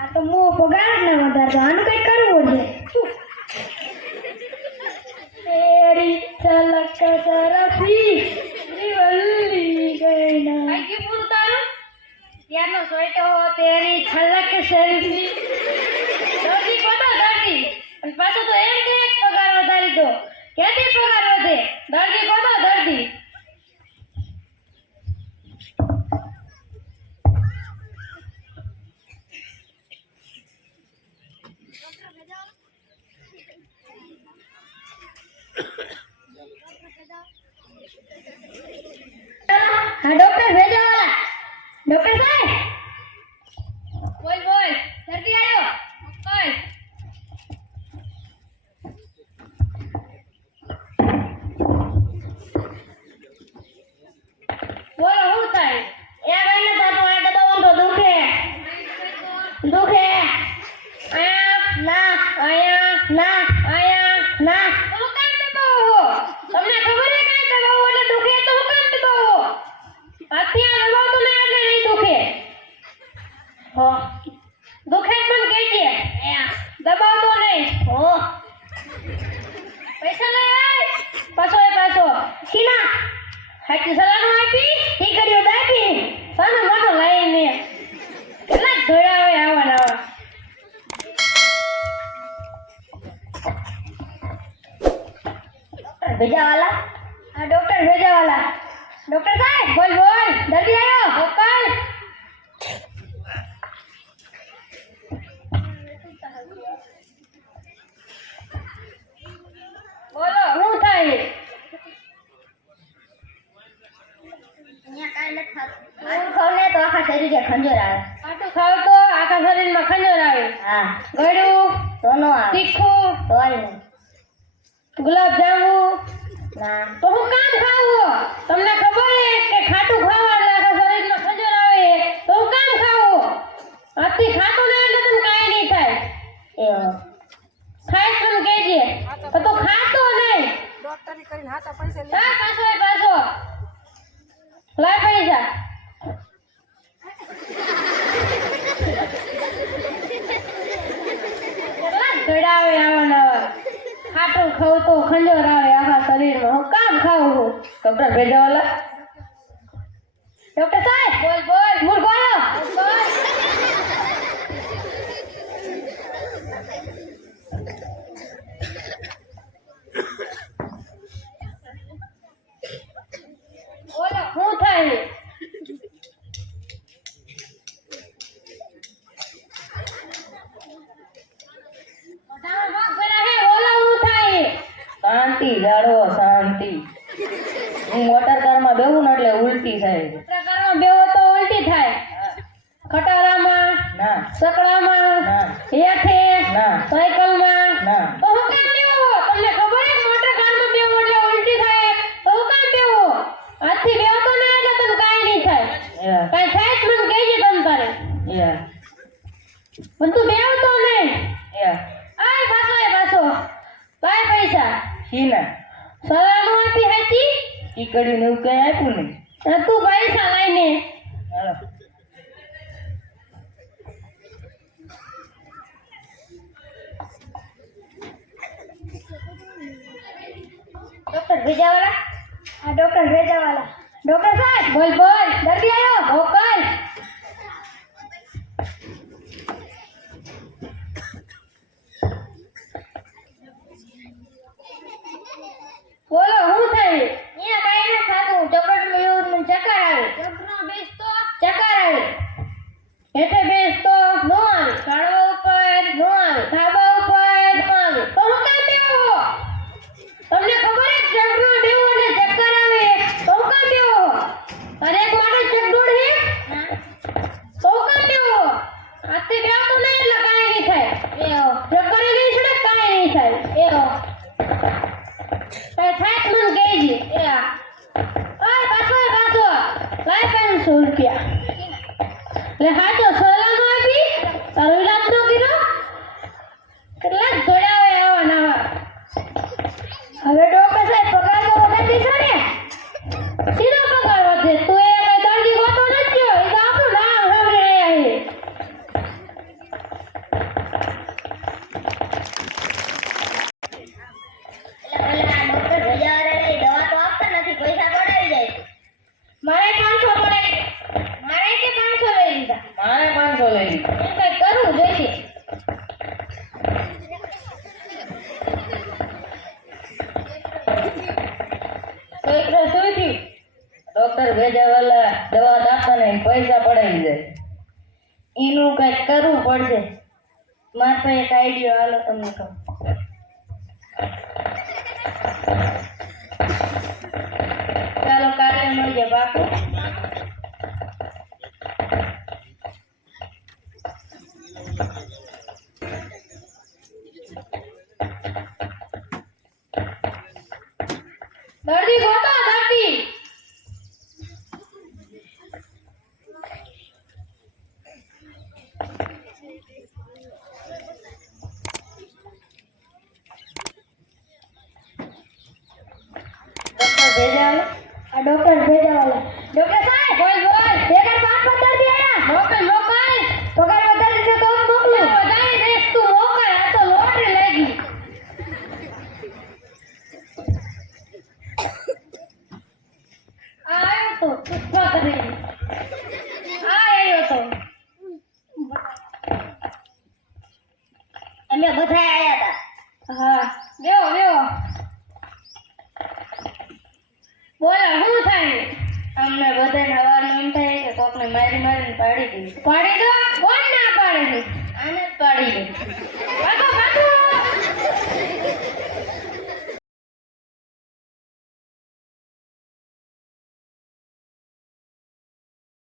આ તો મો પગાર જ ના વધારતો આનું કઈ કરવું છે તેરી છલક સરસી શ્રીવલ્લી ગઈના આઈ ગયું પૂરું તારું ત્યાંનો સોયટો તેરી છલક સરસી દર્દી કોનો દર્દી અને પાછો તો એમ કે પગાર વધારી દો ક્યાંથી પગાર વધે દર્દી કોનો દર્દી હા ડોક્ટર ભેજાવાલા ડોક્ટર સાહેબ બોલ બોલ દર્દી આવ્યો બોલ બોલો શું થાય એ ગઈને તાતો આ દબાવો તો દુખે આયા ના તો હું કામ દબાવો તમને ખબર છે કાંઈ દબાવો એટલે દુખે તો હું કામ દબાવો અત્યારે દબાવતો ને એટલે નહીં દુખે હો દુખે જ મને કહેજે દબાવતો નહીં હો પૈસા લઈ આય પાછો સીના હાકી સલાનો આપી ઈ કર્યો દાખી સાનો મોટો લઈને કેટલા ધોળા હોય આવા નવા ભેજાવાલા હા ડોક્ટર ભેજાવાલા ડોક્ટર સાહેબ બોલ બોલ દર્દી આવ્યો ઓકલ બોલો શું થાય અહીંયા કાઈ નથી થતું આટલું ખાવ ને તો આખા શરીરે ખંજર આવે આટલું ખાવ તો આખા શરીરમાં ખંજર આવે હા ગળ્યું તો નો આવે તીખું તોય નહીં ગુલાબ જાંબુ ના તો હું કામ ખાવું તમને ખબર છે કે ખાટું ખાવા એટલે આખા શરીરમાં ખંજર આવે તો હું કામ ખાવું આથી ખાતું ના એટલે તમને કાંઈ નહીં થાય એ ખાય તમે કહેજે તો ખાતો નહીં ડોક્ટરી કરીને હાથા પૈસા લે હા પાછો લાય પૈસા કેટલા ઘડાવે આવા નવા ખાટું ખાવું તો ખંજર આવે આખા શરીરમાં હું કામ ખાવું છું ડોક્ટર ભેજાવાલા ડોક્ટર સાહેબ બોલ બોલ મૂળ બોલો બોલ બોલો શું થાય બધામાં ભાગ ભર્યા હે બોલો શું થાય શાંતિ જાળવો શાંતિ હું મોટર કારમાં બેહું ને એટલે ઉલટી થાય પ્રકારમાં બેહો તો ઉલટી થાય ખટારામાં ના સકડામાં ના હેઠે ના સાયકલમાં ના તો હું કામ બેહો તમને ખબર છે મોટર કારમાં બેહો એટલે ઉલટી થાય તો હું કામ બેહો હાથથી બેહો તો ના એટલે તને કાંઈ નહીં થાય યા કાંઈ થાય જ મને કહેજે તમ તારે યા પણ તું બેહો તો નહીં યા આય પાછો કાંઈ પૈસા હીના સલામો આપી હતી ટીકડી ને એવું કઈ આપ્યું નહીં તું પૈસા લઈને હાલો ડોક્ટર ભેજાવાલા હા ડોક્ટર ભેજાવાલા ડોક્ટર સાહેબ બોલ બોલ દર્દી આવ્યો ઓકલ બોલો શું થાય અહીંયા કાઈ ન ખાતું ચક્કર મળ્યું મને ચક્કર આવે ચક્કરનો બેસ તો ચક્કર આવે હેઠે બેસ તો નો આવે કાળવા ઉપર નો આવે ધાબા ઉપર નો આવે તો હું કામ બેહો તમને ખબર છે ચક્કરનો બેહો એટલે ચક્કર આવે તો હું કામ બેહો અરે એક માટે ચકડોળ હે ના તો હું કામ બેહો આથી બેહો તો નહીં એટલે કાંઈ નહીં થાય એવો ચક્કર નહીં છોડે કાંઈ નહીં થાય એવો કાંઈ થાય તો મને કહેજે એ ઓય પાછો લાય 500 રૂપિયા એટલે હા તો સલામો આપી તારો ઈલાજ ન કર્યો કેટલાક ધોળા હોય આવા નવા હવે ડોક્ટર સાહેબ પગાર તો વધારી દીધો ને સીધો પગાર વધે તું એ કઈ દર્દી ગોતો નથી એ તો આપણું નામ સાંભળી રહ્યા છે એનું કંઈક કરવું પડશે. મારા પાસે એક આઈડિયો હાલો તમને કહું. ચાલો કાલે મળીએ બાપુ. દર્દી ગોતો દર્દી. ડોક્ટર ભેજાવાલે. ડોક્ટર સાહેબ બોલ બોલ. બેકાર પાંચ દર્દી આયા. મોકલ મોકલ. પગાર વધારી છે તો હું મોકલું. વધારે દેખ તું મોકલ. આ તો લોટરી લાગી. આવ્યો તો પુષ્પા કરી. આવ્યો તો. અમે બધા આયા હતા. હા બેહો બેહો. બોલો શું થાય? અમને બધાને હવાનું એમ થાય કે કોકને મારી મારીને પાડી દીધી. પાડી દો. કોણ ના પાડે છે? આને જ પાડી દીધી. પાછો પાછો